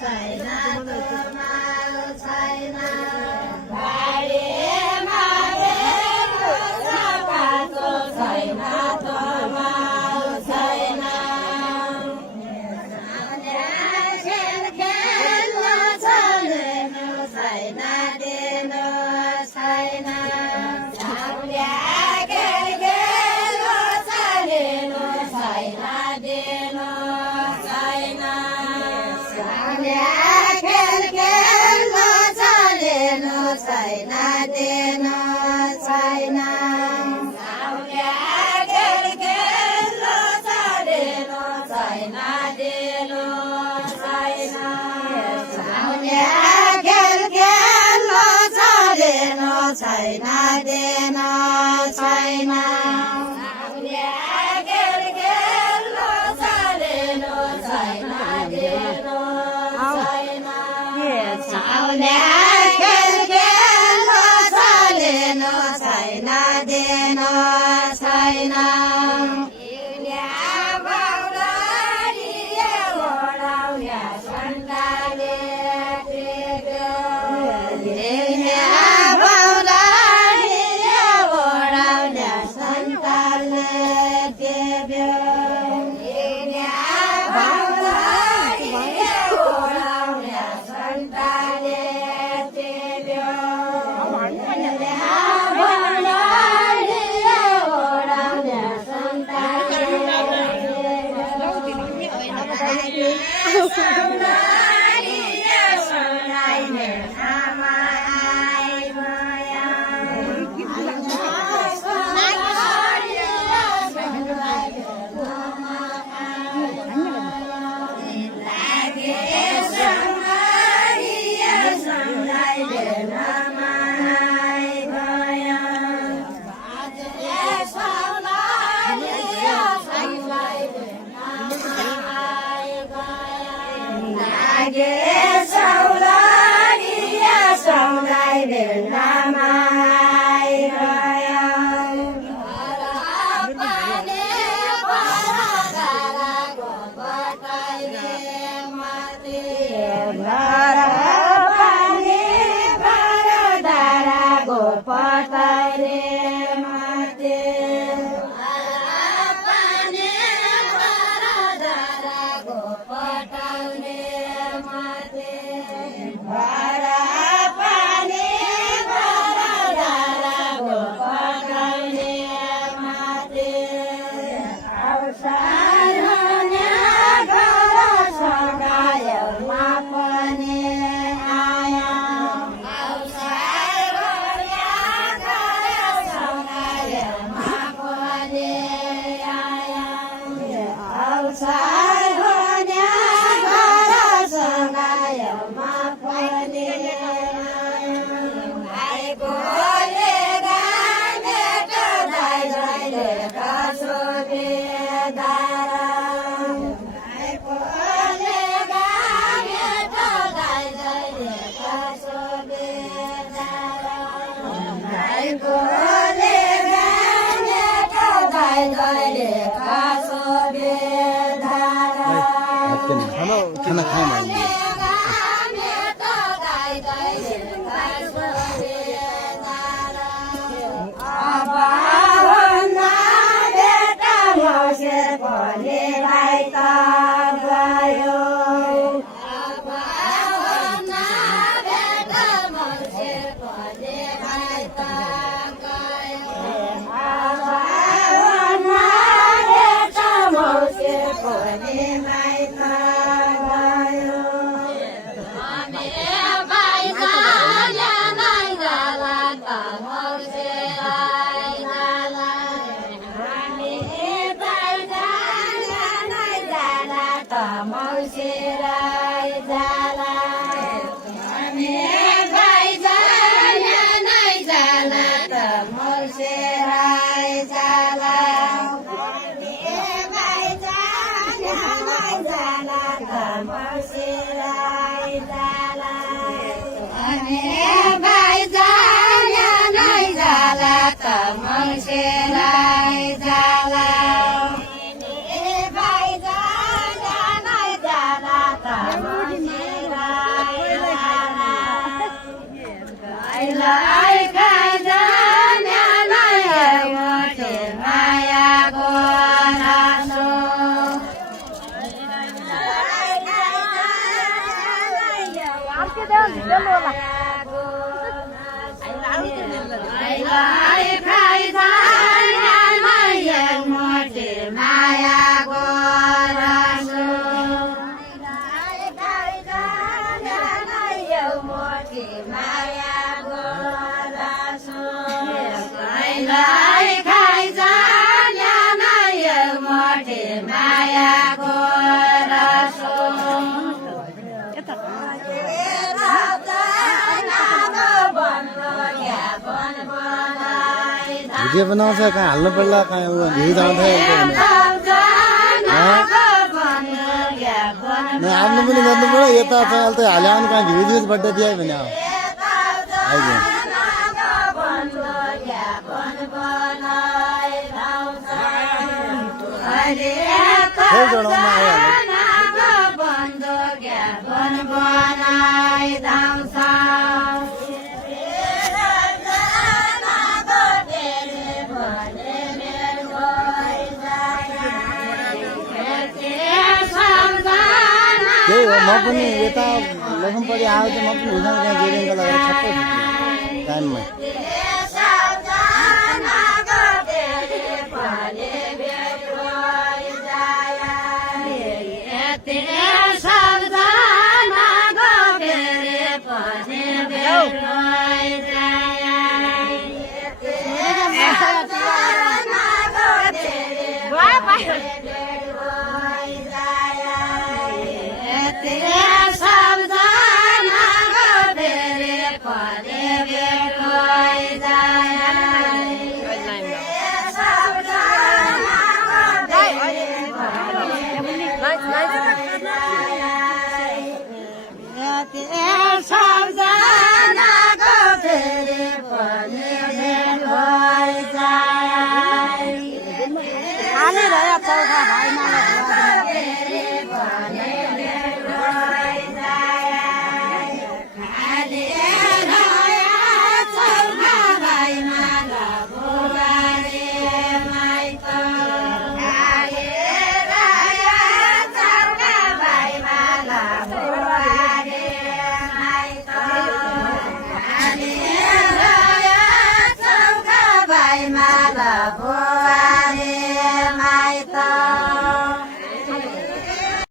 छैन तमाल छैन बारीमा बेलु छ काँचो छैन तमाल छैन खेल खेल्नु छोड्नु छैन दिनु छैन साउल्या खेल खेल्नु छोड्नु छैन दिनु छैन साउल्या खेल खेल्नु छोड्नु छैन दिनु छैन साउल्या खेल खेल्नु छोड्नु छैन दिनु छैन साउल्या खेल खेल्नु छोड्नु छैन दिनु छैन साउल्या खेल खेल्नु छोड्नु छैन दिनु छैन साउल्या खेल खेल्नु छोड्नु छैन दिनु छैन इउल्या बाउलाडीले ओडाउल्या सन्ताले टेक्यो बाउलाडीले ओडाउल्या सन्तानले देव्यो इउल्या बाउलाडीले ओडाउल्या सन्ताले टेक्यो बाउलाडीले ओडाउल्या सन्तानले साउलाडीले सुनाइने आमा आइमाया खाना खाऊँ भिडियो बनाउँछ कहाँ हाल्नु पर्ला कहाँ भ्यू जान्छ आफ्नो पनि गर्नु पर्यो यता अहिले त हाल्यो भने कहाँ भ्यू दिएछ बर्थडे दियो भने अहिले जोडाउनु आइहाल्यो त्यही हो म पनि यता लखनपरी आएको चाहिँ म पनि हुँदैन त्यहाँ जोडिङको लगेर छप्पै टाइममा